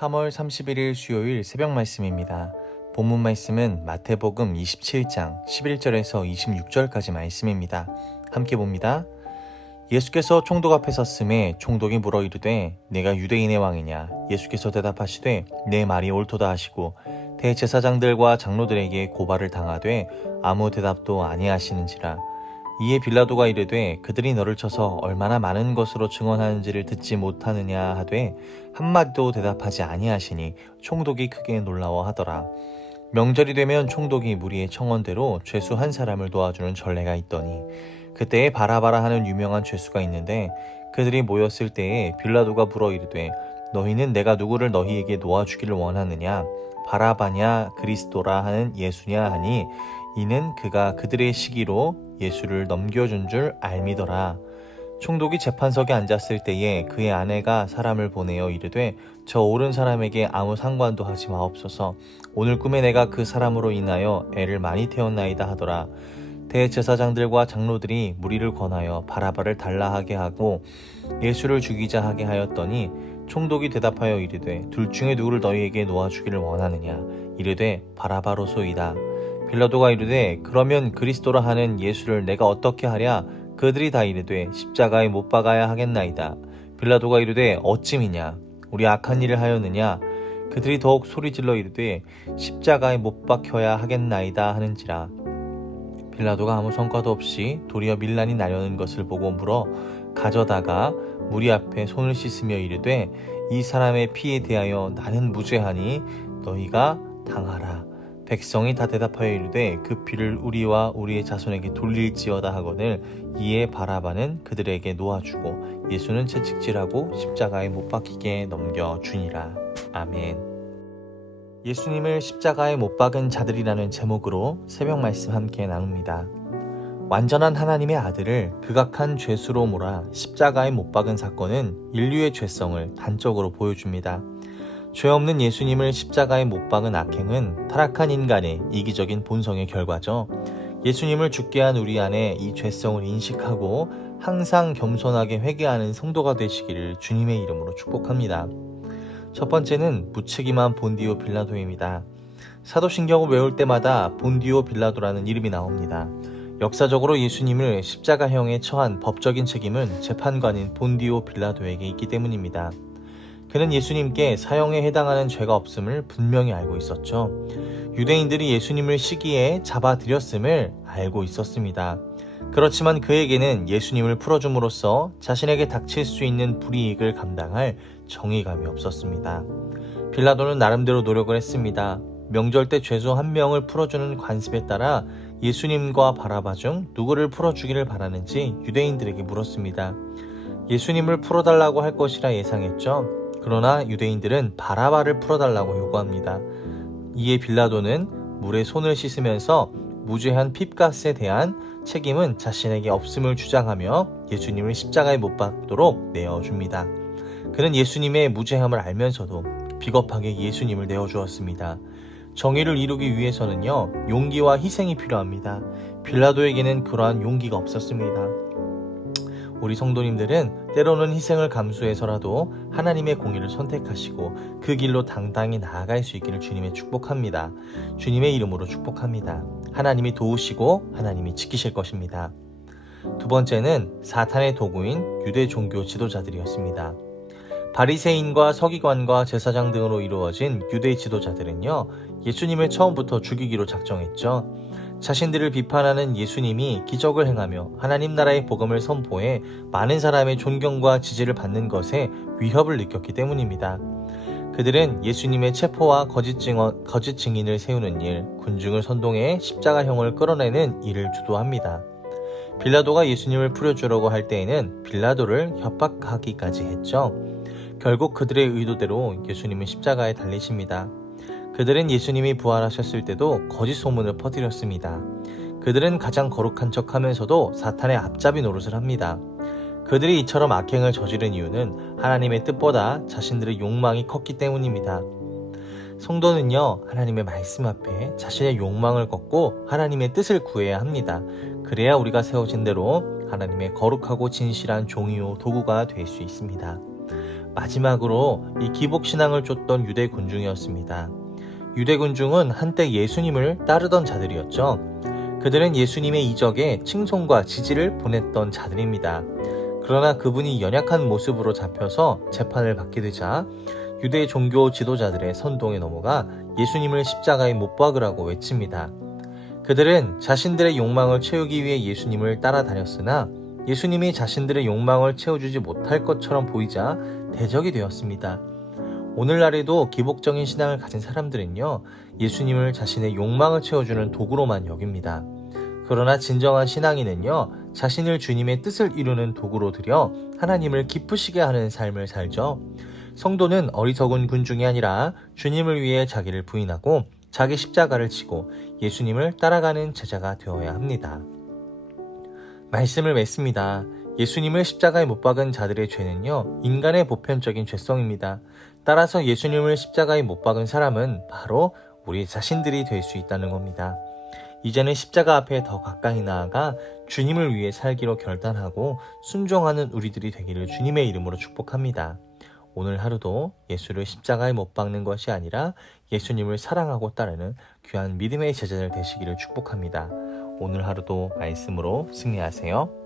3월 31일 수요일 새벽 말씀입니다. 본문 말씀은 마태복음 27장 11절에서 26절까지 말씀입니다. 함께 봅니다. 예수께서 총독 앞에 섰음에 총독이 물어 이르되 내가 유대인의 왕이냐? 예수께서 대답하시되 내 말이 옳도다 하시고 대제사장들과 장로들에게 고발을 당하되 아무 대답도 아니하시는지라. 이에 빌라도가 이르되 그들이 너를 쳐서 얼마나 많은 것으로 증언하는지를 듣지 못하느냐 하되 한마디도 대답하지 아니하시니 총독이 크게 놀라워하더라. 명절이 되면 총독이 무리의 청원대로 죄수 한 사람을 도와주는 전례가 있더니 그때에 바라바라 하는 유명한 죄수가 있는데 그들이 모였을 때에 빌라도가 물어 이르되 너희는 내가 누구를 너희에게 놓아주기를 원하느냐? 바라바냐 그리스도라 하는 예수냐 하니 이는 그가 그들의 시기로 예수를 넘겨준 줄 알미더라. 총독이 재판석에 앉았을 때에 그의 아내가 사람을 보내어 이르되 저 옳은 사람에게 아무 상관도 하지 마옵소서. 오늘 꿈에 내가 그 사람으로 인하여 애를 많이 태웠나이다 하더라. 대제사장들과 장로들이 무리를 권하여 바라바를 달라하게 하고 예수를 죽이자 하게 하였더니 총독이 대답하여 이르되 둘 중에 누구를 너희에게 놓아주기를 원하느냐? 이르되 바라바로소이다. 빌라도가 이르되 그러면 그리스도라 하는 예수를 내가 어떻게 하랴? 그들이 다 이르되 십자가에 못 박아야 하겠나이다. 빌라도가 이르되 어찌미냐? 우리 악한 일을 하였느냐? 그들이 더욱 소리질러 이르되 십자가에 못 박혀야 하겠나이다 하는지라. 빌라도가 아무 성과도 없이 도리어 밀란이 나려는 것을 보고 물어 가져다가 무리 앞에 손을 씻으며 이르되 이 사람의 피에 대하여 나는 무죄하니 너희가 당하라. 백성이 다 대답하여 이르되 그 피를 우리와 우리의 자손에게 돌릴지어다 하거늘 이에 바라바는 그들에게 놓아주고 예수는 채찍질하고 십자가에 못 박히게 넘겨주니라. 아멘. 예수님을 십자가에 못 박은 자들이라는 제목으로 새벽 말씀 함께 나눕니다. 완전한 하나님의 아들을 극악한 죄수로 몰아 십자가에 못 박은 사건은 인류의 죄성을 단적으로 보여줍니다. 죄 없는 예수님을 십자가에 못 박은 악행은 타락한 인간의 이기적인 본성의 결과죠. 예수님을 죽게 한 우리 안에 이 죄성을 인식하고 항상 겸손하게 회개하는 성도가 되시기를 주님의 이름으로 축복합니다. 첫 번째는 무책임한 본디오 빌라도입니다. 사도신경을 외울 때마다 본디오 빌라도라는 이름이 나옵니다. 역사적으로 예수님을 십자가형에 처한 법적인 책임은 재판관인 본디오 빌라도에게 있기 때문입니다. 그는 예수님께 사형에 해당하는 죄가 없음을 분명히 알고 있었죠. 유대인들이 예수님을 시기에 잡아들였음을 알고 있었습니다. 그렇지만 그에게는 예수님을 풀어줌으로써 자신에게 닥칠 수 있는 불이익을 감당할 정의감이 없었습니다. 빌라도는 나름대로 노력을 했습니다. 명절 때 죄수 한 명을 풀어주는 관습에 따라 예수님과 바라바 중 누구를 풀어주기를 바라는지 유대인들에게 물었습니다. 예수님을 풀어달라고 할 것이라 예상했죠. 그러나 유대인들은 바라바를 풀어달라고 요구합니다. 이에 빌라도는 물에 손을 씻으면서 무죄한 핍값에 대한 책임은 자신에게 없음을 주장하며 예수님을 십자가에 못 박도록 내어줍니다. 그는 예수님의 무죄함을 알면서도 비겁하게 예수님을 내어주었습니다. 정의를 이루기 위해서는요, 용기와 희생이 필요합니다. 빌라도에게는 그러한 용기가 없었습니다. 우리 성도님들은 때로는 희생을 감수해서라도 하나님의 공의를 선택하시고 그 길로 당당히 나아갈 수 있기를 주님의 축복합니다. 주님의 이름으로 축복합니다. 하나님이 도우시고 하나님이 지키실 것입니다. 두 번째는 사탄의 도구인 유대 종교 지도자들이었습니다. 바리새인과 서기관과 제사장 등으로 이루어진 유대 지도자들은요, 예수님을 처음부터 죽이기로 작정했죠. 자신들을 비판하는 예수님이 기적을 행하며 하나님 나라의 복음을 선포해 많은 사람의 존경과 지지를 받는 것에 위협을 느꼈기 때문입니다. 그들은 예수님의 체포와 거짓 증인을 세우는 일, 군중을 선동해 십자가형을 끌어내는 일을 주도합니다. 빌라도가 예수님을 풀어주려고 할 때에는 빌라도를 협박하기까지 했죠. 결국 그들의 의도대로 예수님은 십자가에 달리십니다. 그들은 예수님이 부활하셨을 때도 거짓 소문을 퍼뜨렸습니다. 그들은 가장 거룩한 척하면서도 사탄의 앞잡이 노릇을 합니다. 그들이 이처럼 악행을 저지른 이유는 하나님의 뜻보다 자신들의 욕망이 컸기 때문입니다. 성도는요, 하나님의 말씀 앞에 자신의 욕망을 꺾고 하나님의 뜻을 구해야 합니다. 그래야 우리가 세워진 대로 하나님의 거룩하고 진실한 종이요 도구가 될 수 있습니다. 마지막으로 이 기복신앙을 쫓던 유대 군중이었습니다. 유대 군중은 한때 예수님을 따르던 자들이었죠. 그들은 예수님의 이적에 칭송과 지지를 보냈던 자들입니다. 그러나 그분이 연약한 모습으로 잡혀서 재판을 받게 되자 유대 종교 지도자들의 선동에 넘어가 예수님을 십자가에 못 박으라고 외칩니다. 그들은 자신들의 욕망을 채우기 위해 예수님을 따라다녔으나 예수님이 자신들의 욕망을 채워주지 못할 것처럼 보이자 대적이 되었습니다. 오늘날에도 기복적인 신앙을 가진 사람들은요, 예수님을 자신의 욕망을 채워주는 도구로만 여깁니다. 그러나 진정한 신앙인은요, 자신을 주님의 뜻을 이루는 도구로 들여 하나님을 기쁘시게 하는 삶을 살죠. 성도는 어리석은 군중이 아니라 주님을 위해 자기를 부인하고 자기 십자가를 지고 예수님을 따라가는 제자가 되어야 합니다. 말씀을 맺습니다. 예수님을 십자가에 못 박은 자들의 죄는요, 인간의 보편적인 죄성입니다. 따라서 예수님을 십자가에 못 박은 사람은 바로 우리 자신들이 될 수 있다는 겁니다. 이제는 십자가 앞에 더 가까이 나아가 주님을 위해 살기로 결단하고 순종하는 우리들이 되기를 주님의 이름으로 축복합니다. 오늘 하루도 예수를 십자가에 못 박는 것이 아니라 예수님을 사랑하고 따르는 귀한 믿음의 제자들 되시기를 축복합니다. 오늘 하루도 말씀으로 승리하세요.